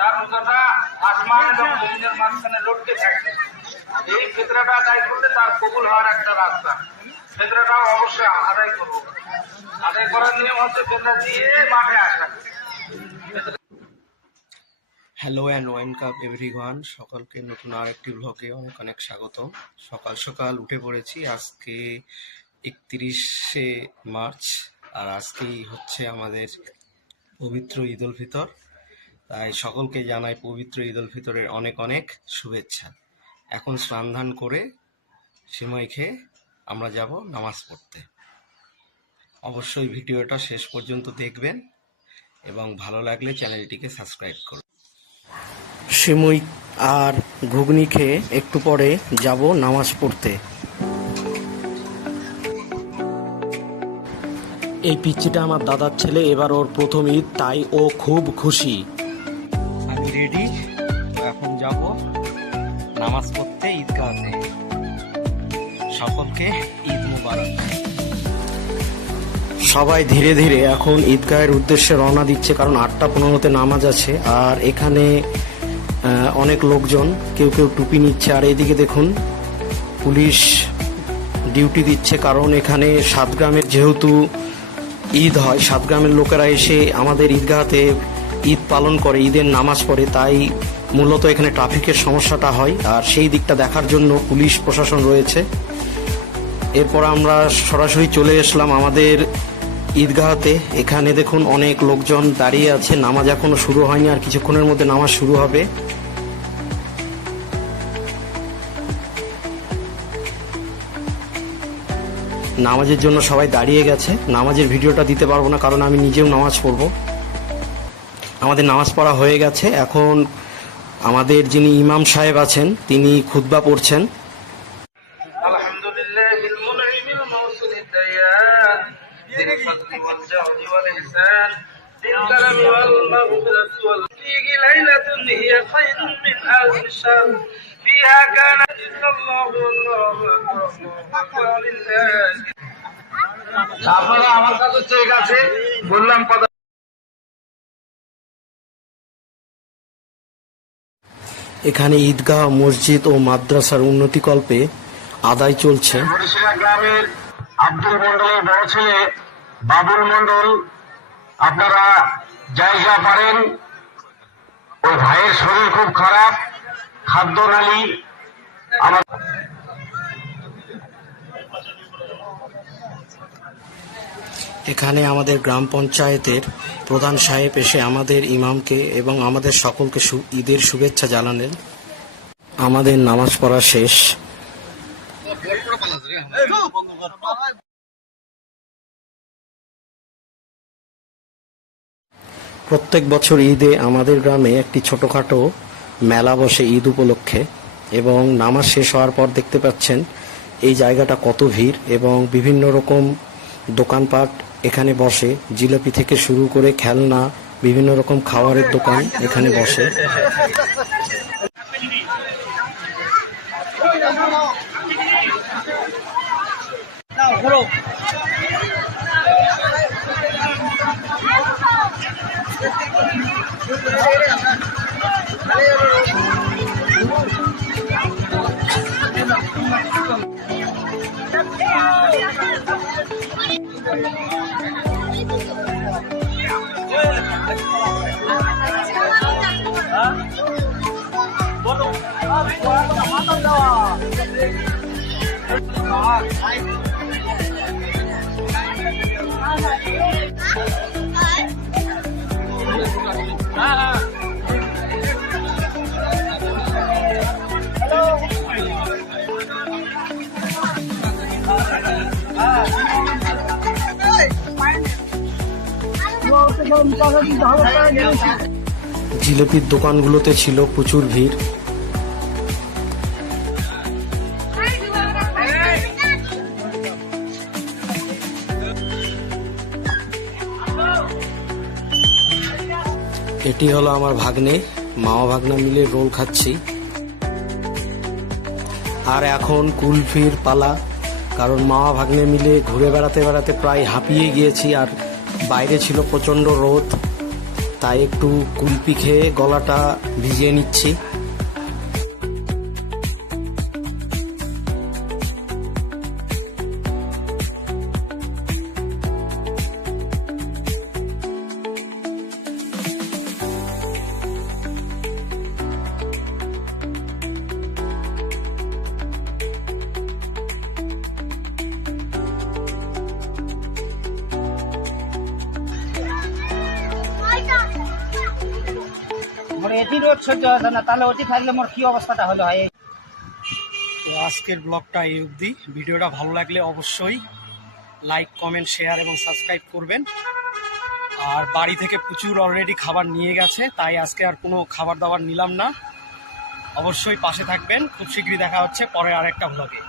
তার রোজাটা আসমান এবং জমিনের মাঝখানে লটকে থাকবে। এই ফিতরাটা আদায় করলে তার কবুল হওয়ার একটা রাস্তা। ফিতরাটাও অবশ্যই আদায় করবো। আদায় করার নিয়ম হচ্ছে ফিতরা দিয়ে মাঠে আসা। হ্যালো অ্যান্ড ওয়েলকাম এভরিওয়ান, সকলকে নতুন আরেকটি ব্লগে অনেক অনেক স্বাগত। সকাল সকাল উঠে পড়েছি। আজকে 31শে মার্চ, আর আজকেই হচ্ছে আমাদের পবিত্র ঈদ উল ফিতর। তাই সকলকে জানাই পবিত্র ঈদ উল ফিতরের অনেক অনেক শুভেচ্ছা। এখন স্নান ধান করে সিমাই খেয়ে আমরা যাব নামাজ পড়তে। অবশ্যই ভিডিওটা শেষ পর্যন্ত দেখবেন এবং ভালো লাগলে চ্যানেলটিকে সাবস্ক্রাইব করুন। সিমুই আর ঘুগনি খেয়ে একটু পরে যাব নামাজ পড়তে। এই পিচ্চিটা আমার দাদার ছেলে, এবার ওর প্রথম ঈদ, তাই ও খুব খুশি। আমি রেডি, এখন যাব নামাজ পড়তে ঈদগাহতে। সকলকে ঈদ মোবারক। সবাই ধীরে ধীরে এখন ঈদগাহের উদ্দেশ্যে রওনা দিচ্ছে, কারণ 8:15-তে নামাজ আছে। আর এখানে অনেক লোকজন, কেউ কেউ টুপি নিচ্ছে। আর এদিকে দেখুন, পুলিশ ডিউটি দিচ্ছে, কারণ এখানে 7 গ্রামের যেহেতু ঈদ হয়, 7 গ্রামের লোকেরা এসে আমাদের ঈদগাহতে ঈদ পালন করে, ঈদের নামাজ পড়ে, তাই মূলত এখানে ট্রাফিকের সমস্যাটা হয়। আর সেই দিকটা দেখার জন্য পুলিশ প্রশাসন রয়েছে। এরপর আমরা সরাসরি চলে আসলাম আমাদের ঈদগাহতে। এখানে দেখুন অনেক লোকজন দাঁড়িয়ে আছে, নামাজ এখনো শুরু হয়নি, আর কিছুক্ষণের মধ্যে নামাজ শুরু হবে। নামাজের জন্য সবাই দাঁড়িয়ে গেছে। নামাজের ভিডিওটা দিতে পারবো না, কারণ আমি নিজেও নামাজ পড়বো। আমাদের নামাজ পড়া হয়ে গেছে। এখন আমাদের যিনি ইমাম সাহেব আছেন, তিনি খুতবা পড়ছেন। আপনারা আমার কাছে ঠিক আছে বললাম কথা। এখানে ঈদগাহ, মসজিদ ও মাদ্রাসার উন্নতিকল্পে আদায় চলছে। বরিশাল গ্রামের আব্দুল মন্ডলের বড় ছেলে বাবুল মন্ডল, আপনারা জায়গা পারেন। ওই ভাইয়ের শরীর খুব খারাপ, খাদ্য নালী। এখানে আমাদের গ্রাম পঞ্চায়েতের প্রধান সাহেব এসে আমাদের ইমামকে এবং আমাদের সকলকে ঈদের শুভেচ্ছা জানালেন। আমাদের নামাজ পড়া শেষ। প্রত্যেক বছর ঈদে আমাদের গ্রামে একটি ছোটখাটো মেলা বসে ঈদ উপলক্ষে, এবং নামাজ শেষ হওয়ার পর দেখতে পাচ্ছেন এই জায়গাটা কত ভিড়, এবং বিভিন্ন রকম দোকানপাট এখানে বসে। জিলাপি থেকে শুরু করে খেলনা, বিভিন্ন রকম খাবারের দোকান এখানে বসে। জিলিপির দোকানগুলোতে ছিল প্রচুর ভিড়। এটি হলো আমার ভাগ্নে, মামা ভাগ্না মিলে রোল খাচ্ছি। আর এখন কুলফির পালা, কারণ মামা ভাগ্নে মিলে ঘুরে বেড়াতে বেড়াতে প্রায় হাঁপিয়ে গিয়েছি, আর বাইরে ছিল প্রচণ্ড রোদ। তাই একটু কুলপি খেয়ে গলাটা ভিজিয়ে নিচ্ছি। মোর এটি রোদ সহ্য হতো না, তাহলে ওটি থাকলে মোর কি অবস্থাটা হলো হয়। তো আজকের ব্লগটা এই অবধি। ভিডিওটা ভালো লাগলে অবশ্যই লাইক, কমেন্ট, শেয়ার এবং সাবস্ক্রাইব করবেন। আর বাড়ি থেকে প্রচুর অলরেডি খাবার নিয়ে গেছে, তাই আজকে আর কোনো খাবার দাবার নিলাম না। অবশ্যই পাশে থাকবেন। খুব শীঘ্রই দেখা হচ্ছে পরে আরেকটা ব্লগে।